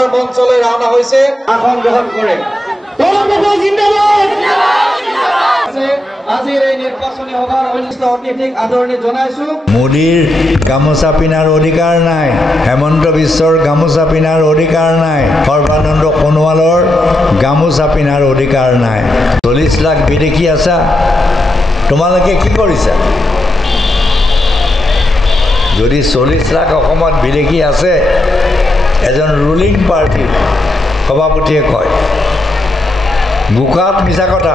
সভাৰ মঞ্চলে ৰওনা হয়েছে আসন গ্ৰহণ কৰে। আজিৰ এই নিৰ্বাচনী সভাৰ অতিথিক আদৰণি জনাইছো। মোদীৰ গামোচা পিন্ধাৰ অধিকাৰ নাই, হেমন্ত বিশ্বৰ গামোচা পিন্ধাৰ অধিকাৰ নাই, সৰ্বানন্দ সোণোৱালৰ গামোচা পিন্ধাৰ অধিকাৰ নাই। 40 লাখ বিদেশী আছা, তোমালোকে কি কৰিছা? যদি 40 লাখ অসমত বিদেশী আছে, এজন ৰুলিং পাৰ্টিৰ সভাপতিয়ে কয় বোকাত মিছা কথা।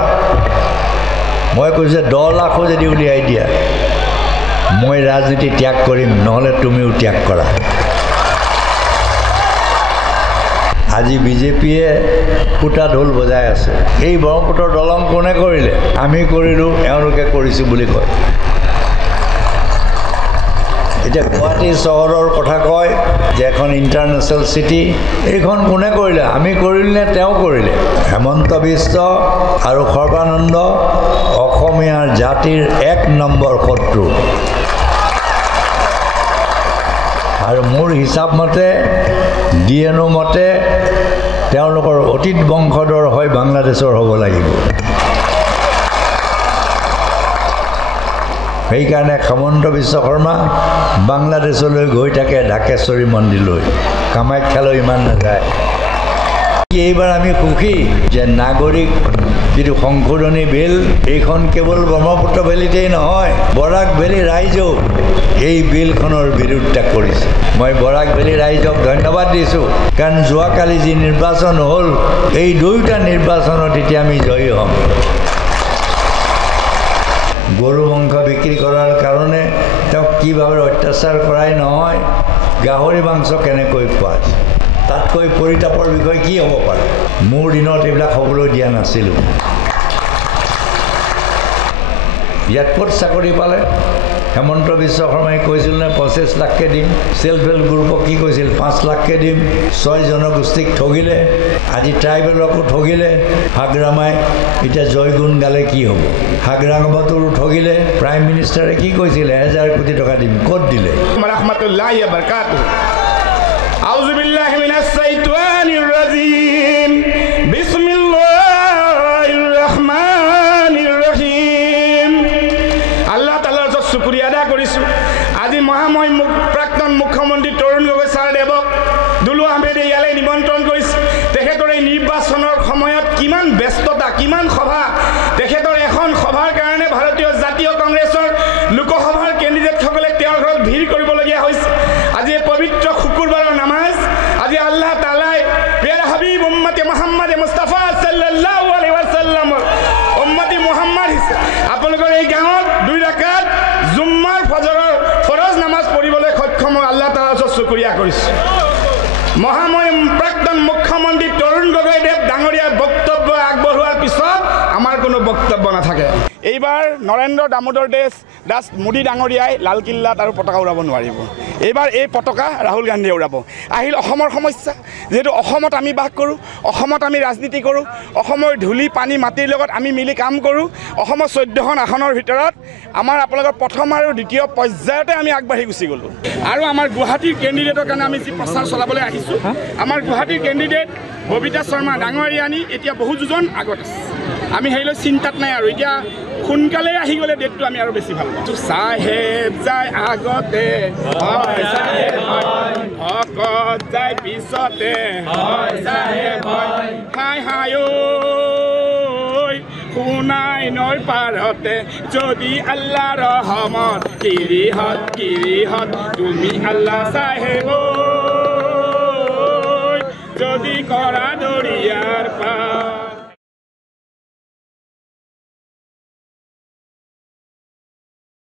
মই কৈছোঁ 10 লাখো যদি উলিয়াই দিয়া মই ৰাজনীতি ত্যাগ কৰিম, নহ'লে তুমিও ত্যাগ কৰা। আজি বিজেপিয়ে ফুটা ঢোল বজাই আছে। এই ব্ৰহ্মপুত্ৰৰ দলং কোনে কৰিলে? আমি কৰিলোঁ, এওঁলোকে কৰিছোঁ বুলি কয়। এতিয়া গুৱাহাটী চহৰৰ কথা কয় যে এখন ইণ্টাৰনেশ্যনেল চিটি, এইখন কোনে কৰিলে? আমি কৰিলোঁ নে তেওঁ কৰিলে? হেমন্ত বিশ্ব আৰু সৰ্বানন্দ অসমীয়াৰ জাতিৰ 1 নম্বৰ শত্ৰু। আৰু মোৰ হিচাপ মতে DNO মতে তেওঁলোকৰ অতীত বংশধৰ হৈ বাংলাদেশৰ হ'ব লাগিব। সেইকাৰণে হেমন্ত বিশ্ব শৰ্মা বাংলাদেশলৈ গৈ থাকে, ঢাকেশ্বৰী মন্দিৰলৈ, কামাখ্যালৈ ইমান নাযায়। এইবাৰ আমি সুখী যে নাগৰিক যিটো সংশোধনী বিল, এইখন কেৱল ব্ৰহ্মপুত্ৰ ভেলীতেই নহয়, বৰাক ভেলী ৰাইজেও এই বিলখনৰ বিৰোধিতা কৰিছে। মই বৰাক ভেলী ৰাইজক ধন্যবাদ দিছোঁ, কাৰণ যোৱাকালি যি নিৰ্বাচন হ'ল, এই দুয়োটা নিৰ্বাচনত এতিয়া আমি জয়ী হ'ম। গৰু মাংস বিক্ৰী কৰাৰ কাৰণে তেওঁক কিভাৱে অত্যাচাৰ কৰাই নহয়, গাহৰি মাংস কেনেকৈ খোৱায়, তাতকৈ পৰিতাপৰ বিষয় কি হ'ব পাৰে? মোৰ দিনত এইবিলাক হ'বলৈ দিয়া নাছিলোঁ। ইয়াত ক'ত চাকৰি পালে? হেমন্ত বিশ্ব শৰ্মাই কৈছিল নে 25 লাখকৈ দিম? চেল্ফ হেল্প গ্ৰুপক কি কৈছিল? 5 লাখকৈ দিম। 6 জনগোষ্ঠীক ঠগিলে, আজি ট্ৰাইবেলকো ঠগিলে। হাগ্ৰামাই এতিয়া জয়গুণ গালে কি হ'ব? হাগ্ৰামাতো ঠগিলে। প্ৰাইম মিনিষ্টাৰে কি কৈছিল? 1000 কোটি টকা দিম, ক'ত দিলে? ৰাহমাতুল্লাহি ওয়া বাৰাকাতুহু। আউযু বিল্লাহি মিনাশ শাইতানিৰ ৰাজিম। বিসমিল্লাহিৰ ৰহমানিৰ ৰহিম। আল্লাহ তাআলাৰ শুকৰিয়া আদা কৰিছোঁ। আজি মহামহিম প্ৰাক্তন মুখ্যমন্ত্ৰী তৰুণ গগৈ ছাৰদেৱক দুলু আহমেদে ইয়ালৈ নিমন্ত্ৰণ কৰিছে। তেখেতৰ এই নিৰ্বাচনৰ সময়ত কিমান ব্যস্ততা, কিমান সভা। তেখেতৰ এখন সভাৰ কাৰণে ভাৰতীয় জাতীয় কংগ্ৰেছৰ লোকসভাৰ কেণ্ডিডেটসকলে তেওঁৰ ঘৰত ভিৰ কৰিবলগীয়া হৈছে। আজি এই পবিত্ৰ শুকুৰবাৰৰ নামাজ, আজি আল্লাহ তাআলাই প্ৰিয় হাবিব উম্মতে মুহাম্মদ মুস্তাফা সাল্লাল্লাহু আলাইহি ওয়াসাল্লামৰ উম্মতি মুহাম্মদ হিচাপে আপোনালোকৰ এই গাঁৱত 2 ৰাকাত জুম্মাৰ ফজৰৰ ফৰজ নামাজ পঢ়িবলৈ সক্ষম আল্লাহ তাআলাৰ ওচৰত শুকৰিয়া কৰিছোঁ। মহামহিম প্ৰাক্তন মুখ্যমন্ত্ৰী তৰুণ গগৈদেৱ ডাঙৰীয়াৰ বক্তব্য আগবঢ়োৱাৰ পিছত আমাৰ কোনো বক্তব্য নাথাকে। এইবাৰ নৰেন্দ্ৰ দামোদৰ দাস মোদী ডাঙৰীয়াই লালকিল্লাত আৰু পতাকা উৰাব নোৱাৰিব। এইবাৰ এই পতাকা ৰাহুল গান্ধীয়ে উৰাব। আহিল অসমৰ সমস্যা। যিহেতু অসমত আমি বাস কৰোঁ, অসমত আমি ৰাজনীতি কৰোঁ, অসমৰ ধূলি পানী মাটিৰ লগত আমি মিলি কাম কৰোঁ। অসমৰ 14খন আসনৰ ভিতৰত আমাৰ আপোনালোকৰ প্ৰথম আৰু দ্বিতীয় পৰ্যায়তে আমি আগবাঢ়ি গুচি গ'লোঁ। আৰু আমাৰ গুৱাহাটীৰ কেণ্ডিডেটৰ কাৰণে আমি যি প্ৰচাৰ চলাবলৈ আহিছোঁ, আমাৰ গুৱাহাটীৰ কেণ্ডিডেট ববিতা শৰ্মা ডাঙৰীয়ানী এতিয়া বহু যোজন আগত আছে। আমি সেইলৈ চিন্তাত নাই আৰু এতিয়া সোনকালে আহি গ'লে ডেটটো আমি আৰু বেছি ভাল পাওঁ। চাহেব যায় আগতে, ভকত যায় পিছতে, হাই হাই ঐ শুনাই নৈ পাৰতে, যদি আল্লাহ ৰহমত কিৰিহত কিৰিহত তুমি আল্লাহ চাহেব যদি কৰা দৰিয়াৰ পাৰ।